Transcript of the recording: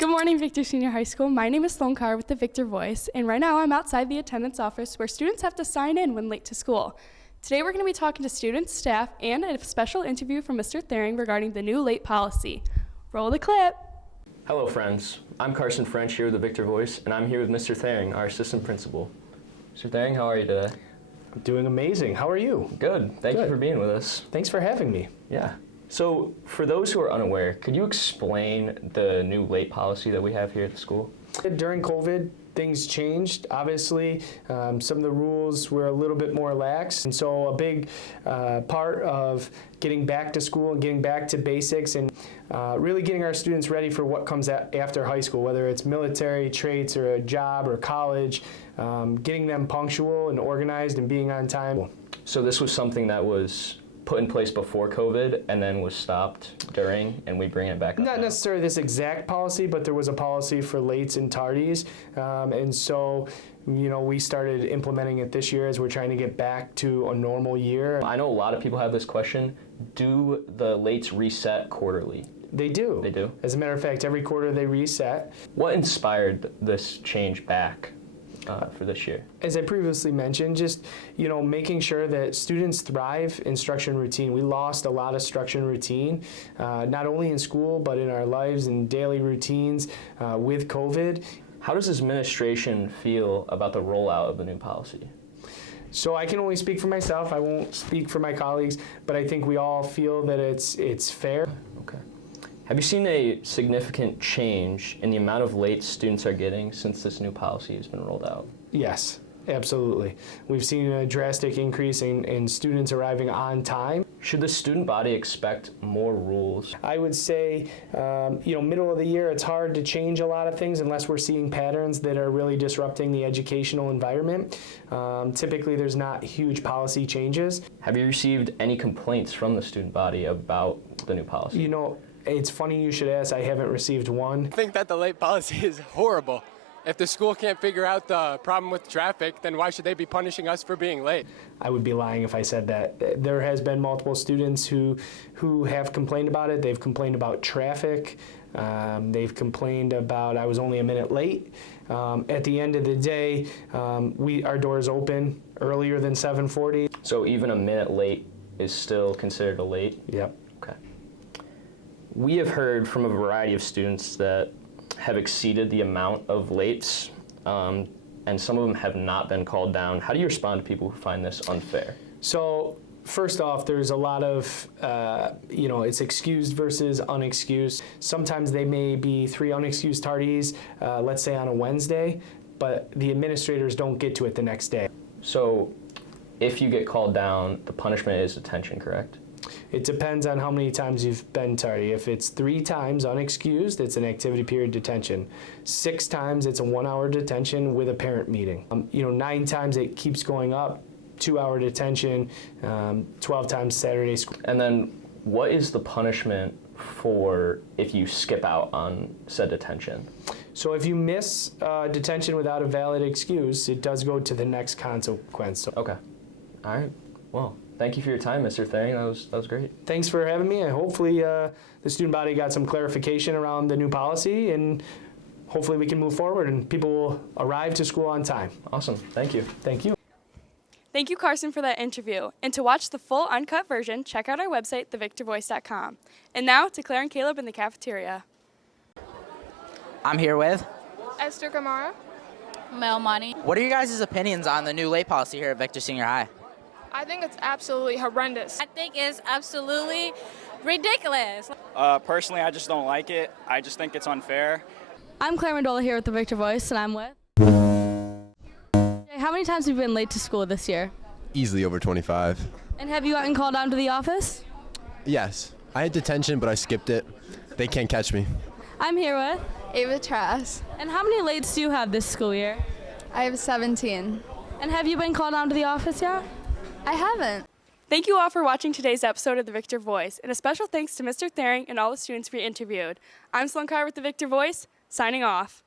Good morning, Victor Senior High School. My name is Sloane with the Victor Voice, and right now I'm outside the attendance office where students have to sign in when late to school. Today we're going to be talking to students, staff, and a special interview from Mr. Thering regarding the new late policy. Roll the clip. Hello friends, I'm Carson French here with the Victor Voice, and I'm here with Mr. Thering, our assistant principal. Mr. Thering, how are you today? I'm doing amazing. How are you? Good. Thank you for being with us. Thanks for having me. Yeah. So, for those who are unaware, could you explain the new late policy that we have here at the school? During COVID, things changed. Obviously, some of the rules were a little bit more lax, and so a big part of getting back to school and getting back to basics and really getting our students ready for what comes after high school, whether it's military traits or a job or college, getting them punctual and organized and being on time. So this was something that was put in place before COVID and then was stopped during, and we bring it back up Not now. necessarily this exact policy, but there was a policy for lates and tardies, and so we started implementing it this year as we're trying to get back to a normal year. I know a lot of people have this question. Do the lates reset quarterly? They do. They do? As a matter of fact, every quarter they reset. What inspired this change back for this year? As I previously mentioned, just making sure that students thrive in structure and routine. We lost a lot of structure and routine, not only in school but in our lives and daily routines with COVID. How does this administration feel about the rollout of the new policy? So I can only speak for myself. I won't speak for my colleagues, but I think we all feel that it's fair. Okay. Have you seen a significant change in the amount of late students are getting since this new policy has been rolled out? Yes, absolutely. We've seen a drastic increase in students arriving on time. Should the student body expect more rules? I would say, middle of the year, it's hard to change a lot of things unless we're seeing patterns that are really disrupting the educational environment. Typically, there's not huge policy changes. Have you received any complaints from the student body about the new policy? It's funny you should ask. I haven't received one. I think that the late policy is horrible. If the school can't figure out the problem with traffic, then why should they be punishing us for being late? I would be lying if I said that. There has been multiple students who have complained about it. They've complained about traffic. They've complained about I was only a minute late. At the end of the day, our doors open earlier than 7:40. So even a minute late is still considered a late? Yep. Okay. We have heard from a variety of students that have exceeded the amount of lates, and some of them have not been called down. How do you respond to people who find this unfair? So first off, there's a lot of, it's excused versus unexcused. Sometimes they may be 3 unexcused tardies, let's say on a Wednesday, but the administrators don't get to it the next day. So if you get called down, the punishment is detention, correct? It depends on how many times you've been tardy. If it's 3 times unexcused, it's an activity period detention. 6 times, it's a 1-hour detention with a parent meeting. 9 times it keeps going up, 2-hour detention, 12 times Saturday school. And then what is the punishment for if you skip out on said detention? So if you miss detention without a valid excuse, it does go to the next consequence. Okay. All right. Well, thank you for your time, Mr. Thering. That was great. Thanks for having me, and hopefully the student body got some clarification around the new policy, and hopefully we can move forward and people will arrive to school on time. Awesome. Thank you. Thank you. Thank you, Carson, for that interview. And to watch the full uncut version, check out our website, thevictorvoice.com. And now to Claire and Caleb in the cafeteria. I'm here with Esther Gamara. Mel Money. What are your guys' opinions on the new late policy here at Victor Senior High? I think it's absolutely horrendous. I think it's absolutely ridiculous. Personally, I just don't like it. I just think it's unfair. I'm Claire Mandola here with the Victor Voice, and I'm with... How many times have you been late to school this year? Easily over 25. And have you gotten called down to the office? Yes. I had detention, but I skipped it. They can't catch me. I'm here with... Ava Trask. And how many lates do you have this school year? I have 17. And have you been called down to the office yet? I haven't. Thank you all for watching today's episode of The Victor Voice, and a special thanks to Mr. Thering and all the students we interviewed. I'm Sloane with The Victor Voice, signing off.